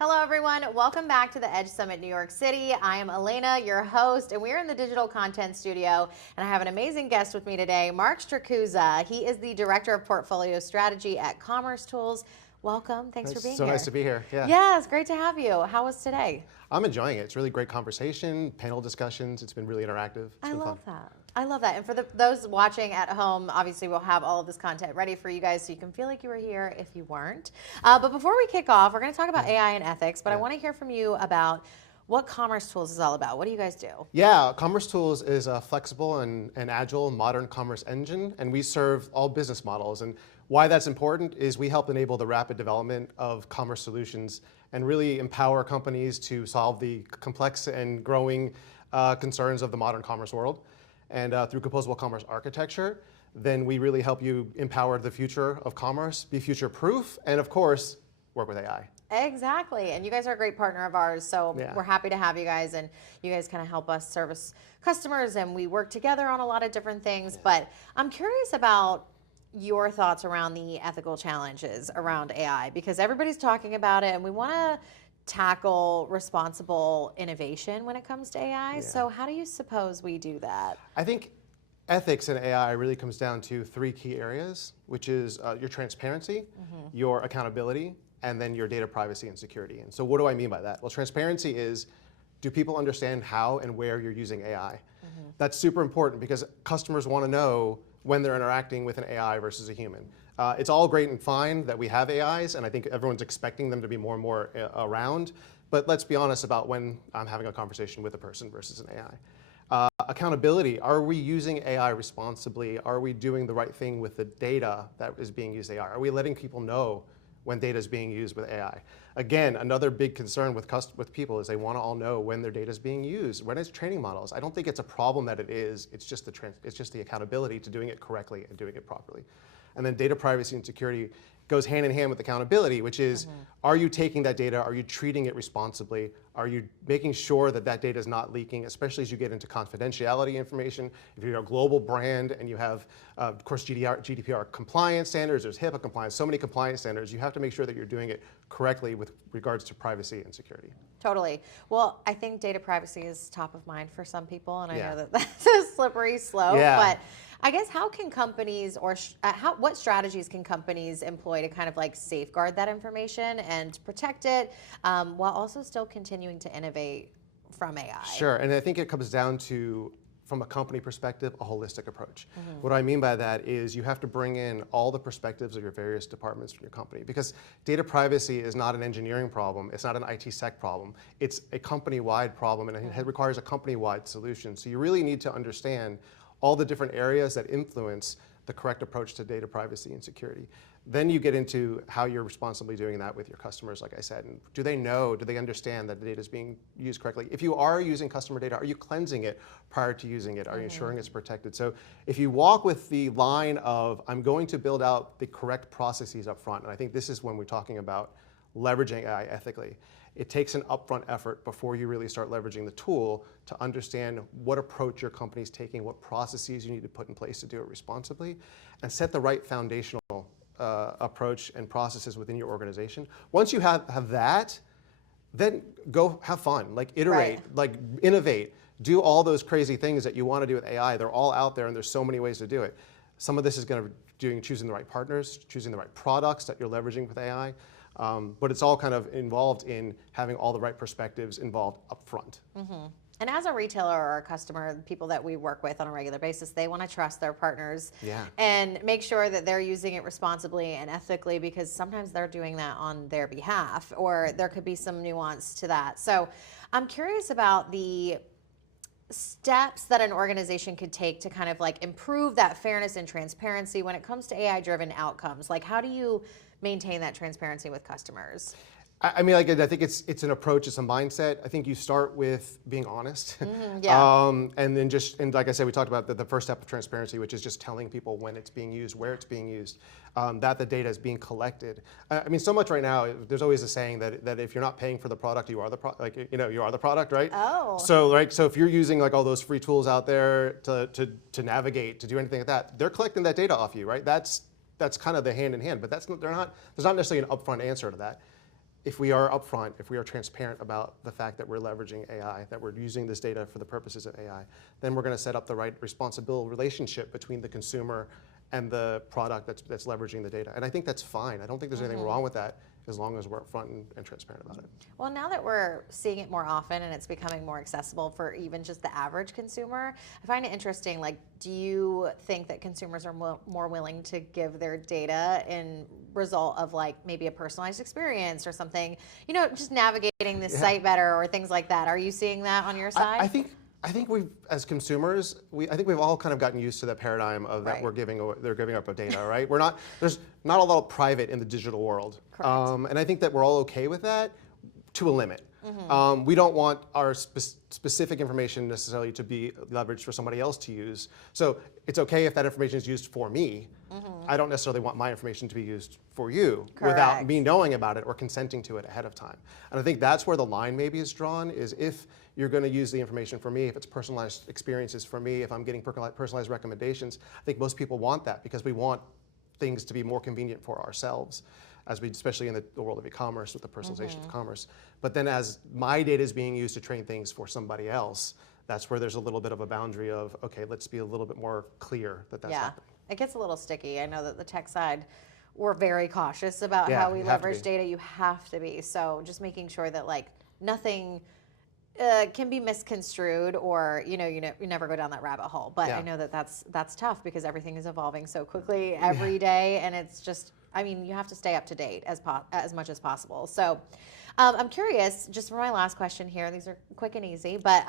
Hello, everyone. Welcome back to the Edge Summit New York City. I am Elena, your host, and we're in the digital content studio. And I have an amazing guest with me today, Marc Stracuzza. He is the Director of Portfolio Strategy at commercetools. Welcome. Thanks for being here. So nice to be here. Yeah, it's great to have you. How was today? I'm enjoying it. It's really great conversation, panel discussions. It's been really interactive. I love that. I love that. And for those watching at home, obviously we'll have all of this content ready for you guys so you can feel like you were here if you weren't. But before we kick off, we're going to talk about AI and ethics, but I want to hear from you about what commercetools is all about. What do you guys do? Yeah, commercetools is a flexible and agile modern commerce engine, and we serve all business models. And why that's important is we help enable the rapid development of commerce solutions and really empower companies to solve the complex and growing concerns of the modern commerce world. And through composable commerce architecture, then we really help you empower the future of commerce, be future-proof, and of course, work with AI. Exactly, and you guys are a great partner of ours, so we're happy to have you guys, and you guys kind of help us service customers, and we work together on a lot of different things, but I'm curious about your thoughts around the ethical challenges around AI, because everybody's talking about it, and we want to tackle responsible innovation when it comes to AI. So how do you suppose we do that? I think ethics in AI really comes down to three key areas, which is your transparency, your accountability, and then your data privacy and security. And so what do I mean by that? Well, transparency is, do people understand how and where you're using AI? That's super important because customers want to know when they're interacting with an AI versus a human. It's all great and fine that we have AIs, and I think everyone's expecting them to be more and more around, but let's be honest about when I'm having a conversation with a person versus an AI. Accountability, are we using AI responsibly? Are we doing the right thing with the data that is being used AI? Are we letting people know when data is being used with AI? Again, another big concern with people is they want to all know when their data is being used, when it's training models. I don't think it's a problem that it is, it's just the accountability to doing it correctly and doing it properly. And then data privacy and security goes hand in hand with accountability, which is, are you taking that data, are you treating it responsibly? Are you making sure that that data is not leaking, especially as you get into confidentiality information? If you're a global brand and you have, of course, GDPR compliance standards, there's HIPAA compliance, so many compliance standards, you have to make sure that you're doing it correctly with regards to privacy and security. Totally. Well, I think data privacy is top of mind for some people, and I know that that's a slippery slope, but I guess how can companies, or what strategies can companies employ to kind of like safeguard that information and protect it while also still continuing to innovate from AI? Sure, and I think it comes down to, from a company perspective, a holistic approach. What I mean by that is you have to bring in all the perspectives of your various departments in your company, because data privacy is not an engineering problem, it's not an IT sec problem, it's a company-wide problem, and it requires a company-wide solution. So you really need to understand all the different areas that influence the correct approach to data privacy and security. Then you get into how you're responsibly doing that with your customers, like I said. And do they know, do they understand that the data is being used correctly? If you are using customer data, are you cleansing it prior to using it? Are you ensuring it's protected? So if you walk with the line of, I'm going to build out the correct processes up front, and I think this is when we're talking about leveraging AI ethically. It takes an upfront effort before you really start leveraging the tool to understand what approach your company's taking, what processes you need to put in place to do it responsibly, and set the right foundational approach and processes within your organization. Once you have that, then go have fun, like iterate, like innovate, do all those crazy things that you want to do with AI. They're all out there, and there's so many ways to do it. Some of this is going to be choosing the right partners, choosing the right products that you're leveraging with AI. But it's all kind of involved in having all the right perspectives involved up front. And as a retailer or a customer, people that we work with on a regular basis, they want to trust their partners and make sure that they're using it responsibly and ethically, because sometimes they're doing that on their behalf, or there could be some nuance to that. So I'm curious about the steps that an organization could take to kind of like improve that fairness and transparency when it comes to AI-driven outcomes. Like, how do you maintain that transparency with customers? I mean, like, I think it's an approach, it's a mindset. I think you start with being honest. And then and like I said, we talked about the first step of transparency, which is just telling people when it's being used, where it's being used, that the data is being collected. I mean, so much right now, there's always a saying that if you're not paying for the product, you are the product, like, you are the product, right? So if you're using like all those free tools out there to navigate, to do anything like that, they're collecting that data off you, right? That's kind of the hand in hand, but there's not necessarily an upfront answer to that. if we are upfront, if we are transparent about the fact that we're leveraging AI, that we're using this data for the purposes of AI, then we're going to set up the right responsible relationship between the consumer and the product that's leveraging the data. And I think that's fine. I don't think there's anything wrong with that, as long as we're upfront and transparent about it. Well, now that we're seeing it more often and it's becoming more accessible for even just the average consumer, I find it interesting, like, do you think that consumers are more willing to give their data in result of like maybe a personalized experience or something, you know, just navigating this site better or things like that? Are you seeing that on your side? I think we've, as consumers, I think we've all kind of gotten used to the paradigm of that they're giving up our data, right? There's not a lot of private in the digital world. Correct. And I think that we're all okay with that to a limit. We don't want our specific information necessarily to be leveraged for somebody else to use. So it's okay if that information is used for me. I don't necessarily want my information to be used for you without me knowing about it or consenting to it ahead of time. And I think that's where the line maybe is drawn, is if you're going to use the information for me, if it's personalized experiences for me, if I'm getting personalized recommendations. I think most people want that because we want things to be more convenient for ourselves, especially in the world of e-commerce with the personalization of commerce. But then as my data is being used to train things for somebody else, that's where there's a little bit of a boundary of, okay, let's be a little bit more clear that that's happening. It gets a little sticky. I know that the tech side, we're very cautious about how we leverage data. You have to be. So just making sure that like nothing can be misconstrued, or you never go down that rabbit hole. But I know that that's tough because everything is evolving so quickly every day, and it's just, I mean, you have to stay up to date as much as possible. So I'm curious, just for my last question here, these are quick and easy, but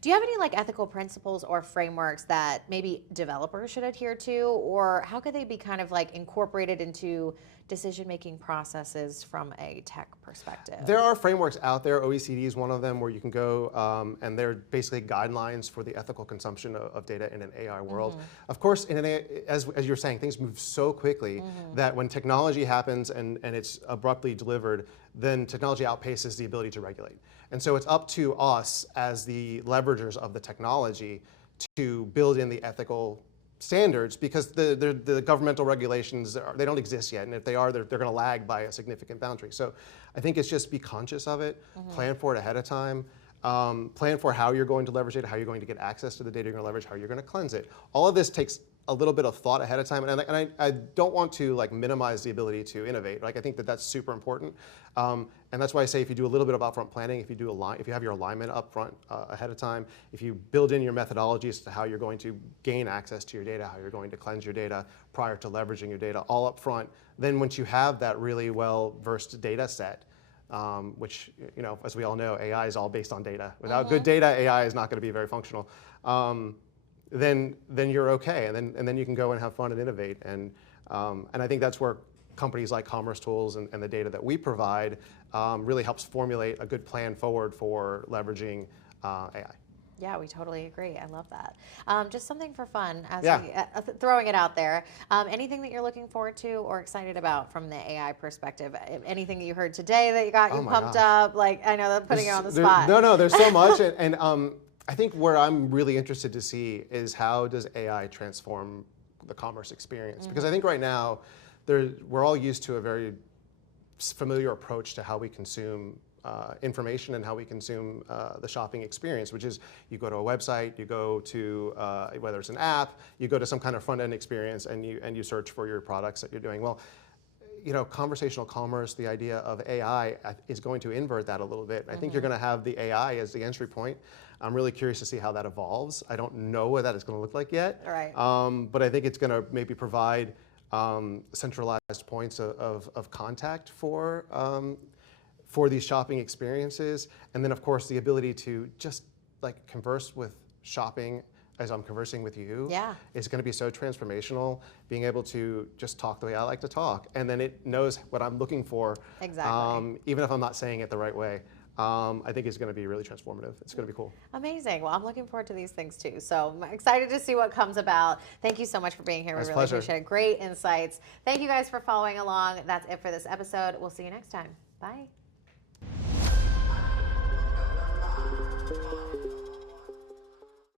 do you have any like ethical principles or frameworks that maybe developers should adhere to, or how could they be kind of like incorporated into decision-making processes from a tech perspective? There are frameworks out there. OECD is one of them where you can go, and they're basically guidelines for the ethical consumption of data in an AI world. Of course, as you're saying, things move so quickly that when technology happens and it's abruptly delivered, then technology outpaces the ability to regulate. And so it's up to us as the leveragers of the technology to build in the ethical standards, because the governmental regulations, they don't exist yet, and if they are, they're going to lag by a significant boundary. So I think it's just be conscious of it, plan for it ahead of time, plan for how you're going to leverage it, how you're going to get access to the data you're going to leverage, how you're going to cleanse it. All of this takes a little bit of thought ahead of time, and I don't want to like minimize the ability to innovate. Like I think that that's super important, and that's why I say if you do a little bit of upfront planning, if you have your alignment upfront ahead of time, if you build in your methodologies to how you're going to gain access to your data, how you're going to cleanse your data prior to leveraging your data all up front, then once you have that really well-versed data set, which, as we all know, AI is all based on data. Without good data, AI is not going to be very functional. Then you're okay, and then you can go and have fun and innovate, and I think that's where companies like commercetools and the data that we provide really helps formulate a good plan forward for leveraging AI. Yeah, we totally agree. I love that. Just something for fun, throwing it out there. Anything that you're looking forward to or excited about from the AI perspective? Anything that you heard today that got you pumped up? Like, I know that putting you on the spot. No, there's so much, and I think where I'm really interested to see is how does AI transform the commerce experience? Because I think right now, we're all used to a very familiar approach to how we consume information and how we consume the shopping experience, which is you go to a website, you go to, whether it's an app, you go to some kind of front-end experience and you search for your products that you're doing. Well, conversational commerce, the idea of AI is going to invert that a little bit. I think you're going to have the AI as the entry point. I'm really curious to see how that evolves. I don't know what that is going to look like yet. Right. But I think it's going to maybe provide centralized points of contact for these shopping experiences. And then, of course, the ability to just like converse with shopping as I'm conversing with you is going to be so transformational, being able to just talk the way I like to talk. And then it knows what I'm looking for, even if I'm not saying it the right way. I think it's going to be really transformative. It's going to be cool. Amazing. Well, I'm looking forward to these things too. So I'm excited to see what comes about. Thank you so much for being here. We really appreciate it. Great insights. Thank you guys for following along. That's it for this episode. We'll see you next time. Bye.